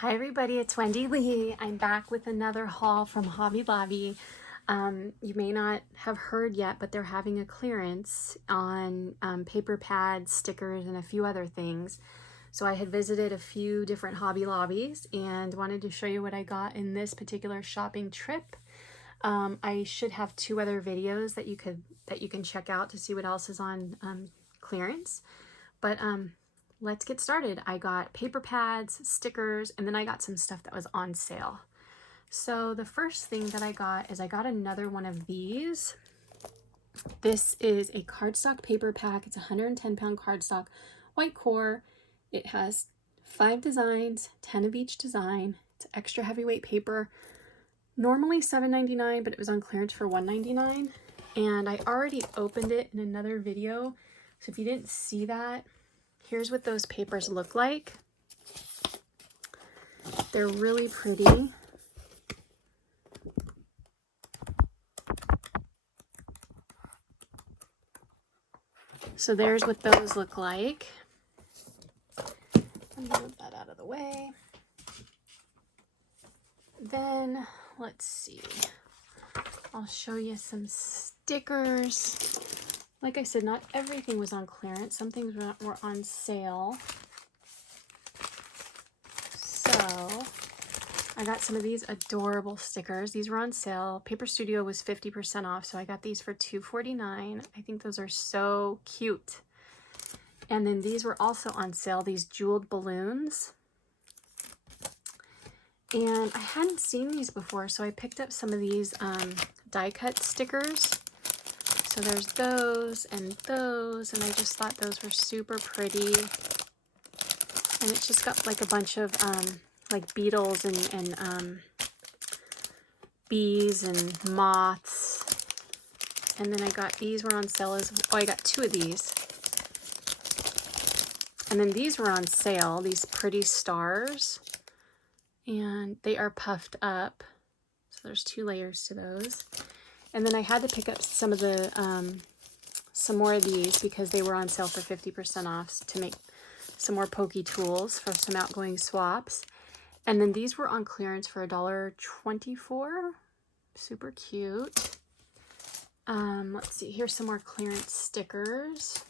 Hi everybody, it's Wendy Lee. I'm back with another haul from Hobby Lobby. You may not have heard yet, but they're having a clearance on paper pads, stickers, and a few other things. So I had visited a few different Hobby Lobbies and wanted to show you what I got in this particular shopping trip. I should have two other videos that you can check out to see what else is on clearance. But let's get started. I got paper pads, stickers, and then I got some stuff that was on sale. So the first thing that I got is I got another one of these. This is a cardstock paper pack. It's a 110-pound cardstock, white core. It has 5 designs, 10 of each design. It's extra heavyweight paper. Normally $7.99, but it was on clearance for $1.99. And I already opened it in another video. So if you didn't see that, here's what those papers look like. They're really pretty. So there's what those look like. Let me move that out of the way. Then, let's see. I'll show you some stickers. Like I said, not everything was on clearance. Some things were on sale. So I got some of these adorable stickers. These were on sale. Paper Studio was 50% off, so I got these for $2.49. I think those are so cute. And then these were also on sale, these jeweled balloons. And I hadn't seen these before, so I picked up some of these die cut stickers. So there's those, and I just thought those were super pretty. And it's just got like a bunch of like beetles and bees and moths. And then I got, these were on sale as, oh, I got 2 of these. And then these were on sale, these pretty stars. And they are puffed up. So there's 2 layers to those. And then I had to pick up some of the, some more of these because they were on sale for 50% off to make some more pokey tools for some outgoing swaps. And then these were on clearance for $1.24. Super cute. Let's see, here's some more clearance stickers.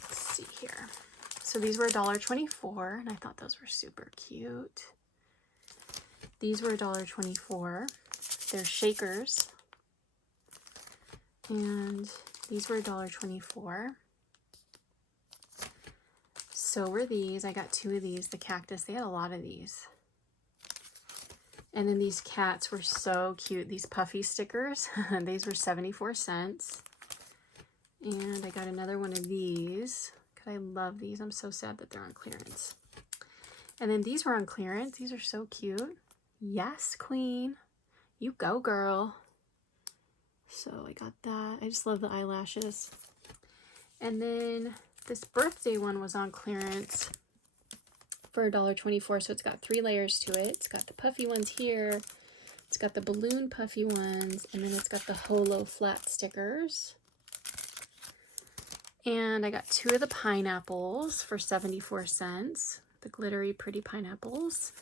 Let's see here. So these were $1.24, and I thought those were super cute. These were $1.24. They're shakers. And these were $1.24. So were these. I got 2 of these. The cactus, they had a lot of these. And then these cats were so cute. These Puffy Stickers. These were 74 cents. And I got another one of these. I love these. I'm so sad that they're on clearance. And then these were on clearance. These are so cute. Yes, queen. You go, girl. So I got that. I just love the eyelashes. And then this birthday one was on clearance for $1.24. So it's got 3 layers to it. It's got the puffy ones here. It's got the balloon puffy ones. And then it's got the holo flat stickers. And I got 2 of the pineapples for 74 cents. The glittery pretty pineapples.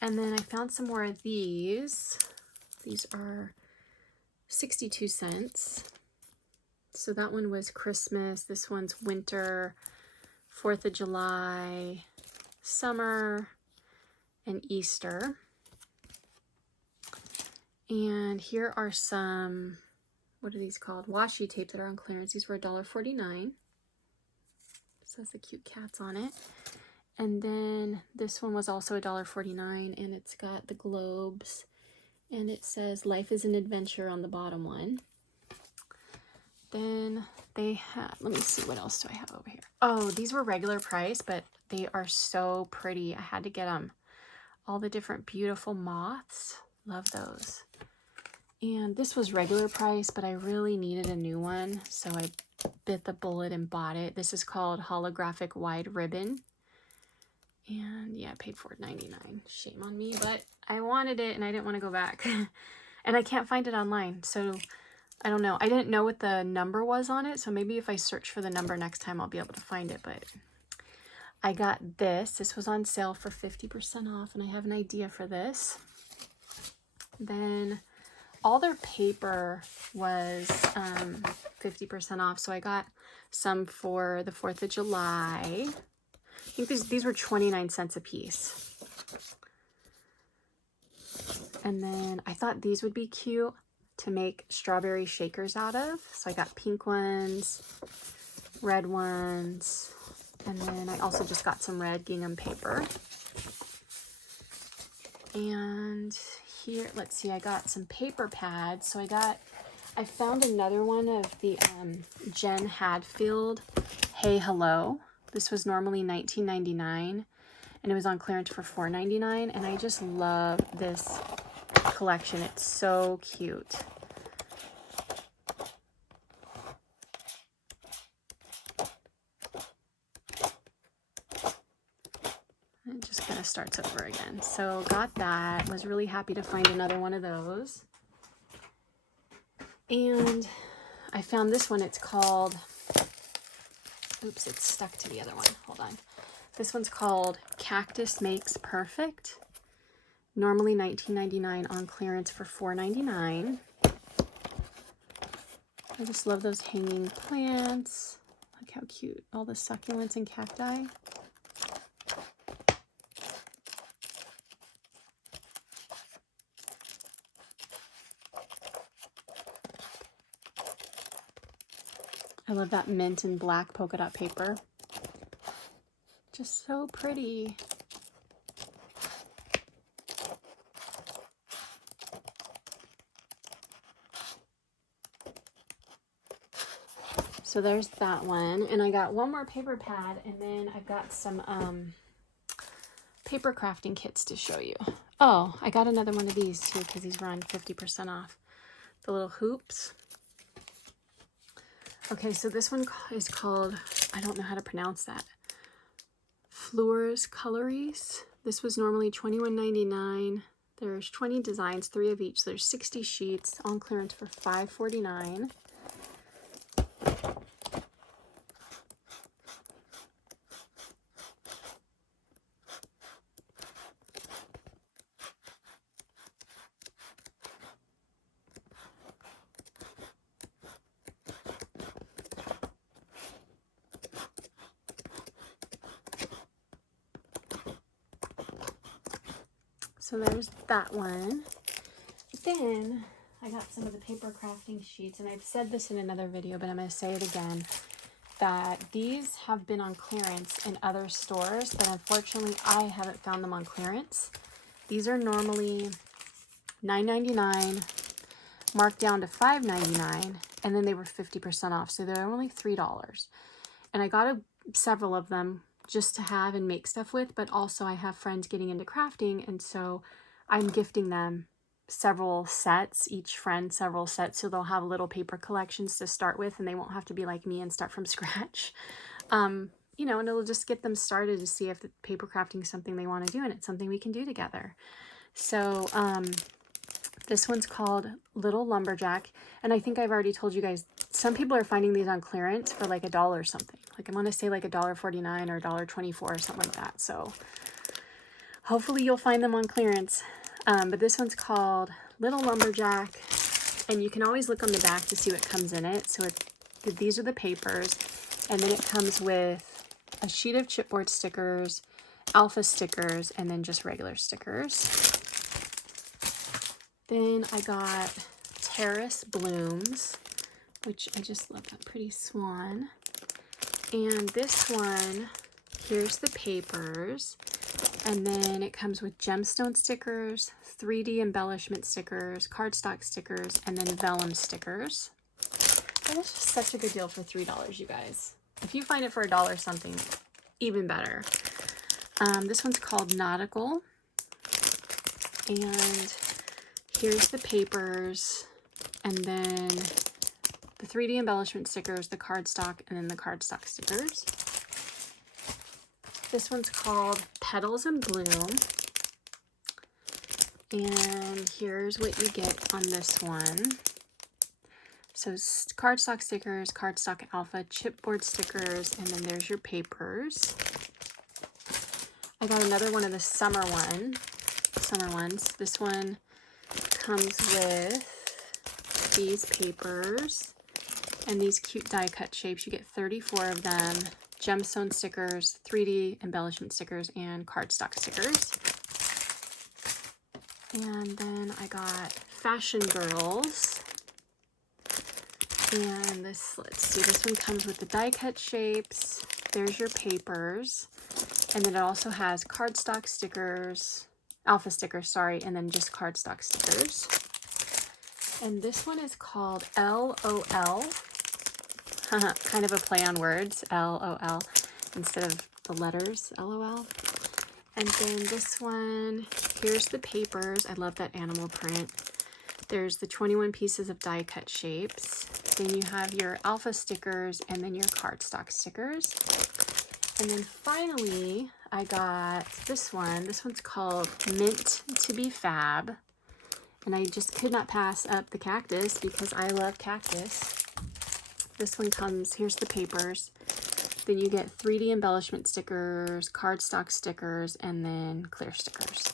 And then I found some more of these. These are 62 cents. So that one was Christmas. This one's winter, 4th of July, summer, and Easter. And here are some, what are these called? Washi tape that are on clearance. These were $1.49. So that's the cute cats on it. And then this one was also $1.49, and it's got the globes. And it says life is an adventure on the bottom one. Then they have, let me see, what else do I have over here? Oh, these were regular price, but they are so pretty. I had to get them. All the different beautiful moths. Love those. And this was regular price, but I really needed a new one, so I bit the bullet and bought it. This is called Holographic Wide Ribbon. And yeah, I paid $4.99. Shame on me, but I wanted it and I didn't want to go back. And I can't find it online. So I don't know. I didn't know what the number was on it, so maybe if I search for the number next time, I'll be able to find it. But I got this. This was on sale for 50% off, and I have an idea for this. Then all their paper was 50% off, so I got some for the 4th of July. I think these were 29 cents a piece. And then I thought these would be cute to make strawberry shakers out of. So I got pink ones, red ones, and then I also just got some red gingham paper. And here, let's see, I got some paper pads. So I found another one of the Jen Hadfield Hey Hello. This was normally $19.99 and it was on clearance for $4.99, and I just love this collection. It's so cute. It just kind of starts over again. So got that. Was really happy to find another one of those. And I found this one. It's called, oops, it's stuck to the other one. Hold on. This one's called Cactus Makes Perfect. Normally $19.99, on clearance for $4.99. I just love those hanging plants. Look how cute. All the succulents and cacti. I love that mint and black polka dot paper. Just so pretty. So there's that one. And I got one more paper pad, and then I've got some paper crafting kits to show you. Oh, I got another one of these too because these were on 50% off. The little hoops. Okay, so this one is called, I don't know how to pronounce that, Fleurs Colories. This was normally $21.99. There's 20 designs, 3 of each. There's 60 sheets, on clearance for $5.49. So there's that one. Then I got some of the paper crafting sheets, and I've said this in another video, but I'm going to say it again, that these have been on clearance in other stores, but unfortunately I haven't found them on clearance. These are normally $9.99, marked down to $5.99, and then they were 50% off, so they're only $3. And I got several of them just to have and make stuff with, but also I have friends getting into crafting, and so I'm gifting them several sets, each friend several sets, so they'll have little paper collections to start with, and they won't have to be like me and start from scratch. You know, and it'll just get them started to see if the paper crafting is something they want to do, and it's something we can do together. So this one's called Little Lumberjack, and I think I've already told you guys, some people are finding these on clearance for like $1 or something. Like I want to say like $1.49 or $1.24 or something like that. So hopefully you'll find them on clearance. But this one's called Little Lumberjack, and you can always look on the back to see what comes in it. So these are the papers, and then it comes with a sheet of chipboard stickers, alpha stickers, and then just regular stickers. Then I got Terrace Blooms, which I just love that pretty swan. And this one, here's the papers. And then it comes with gemstone stickers, 3D embellishment stickers, cardstock stickers, and then vellum stickers. And it's just such a good deal for $3, you guys. If you find it for $1 something, even better. This one's called Nautical. And here's the papers, and then the 3D embellishment stickers, the cardstock, and then the cardstock stickers. This one's called Petals in Bloom. And here's what you get on this one. So cardstock stickers, cardstock alpha, chipboard stickers, and then there's your papers. I got another one of the summer ones. This one comes with these papers and these cute die cut shapes. You get 34 of them, gemstone stickers, 3D embellishment stickers, and cardstock stickers. And then I got Fashion Girls. And this, let's see, this one comes with the die cut shapes. There's your papers. And then it also has cardstock stickers, alpha stickers, sorry, and then just cardstock stickers. And this one is called LOL. Kind of a play on words, LOL, instead of the letters LOL. And then this one, here's the papers. I love that animal print. There's the 21 pieces of die cut shapes. Then you have your alpha stickers and then your cardstock stickers. And then finally, I got this one. This one's called Mint to be Fab. And I just could not pass up the cactus because I love cactus. This one comes, here's the papers. Then you get 3D embellishment stickers, cardstock stickers, and then clear stickers.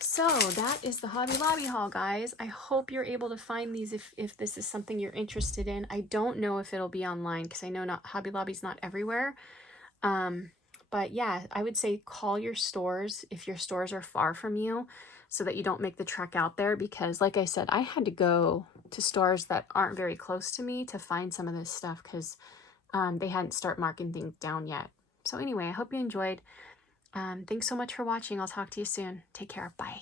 So that is the Hobby Lobby haul, guys. I hope you're able to find these if this is something you're interested in. I don't know if it'll be online because I know Hobby Lobby's not everywhere. But yeah, I would say call your stores if your stores are far from you so that you don't make the trek out there, because like I said, I had to go to stores that aren't very close to me to find some of this stuff because they hadn't started marking things down yet. So anyway, I hope you enjoyed. Thanks so much for watching. I'll talk to you soon. Take care. Bye.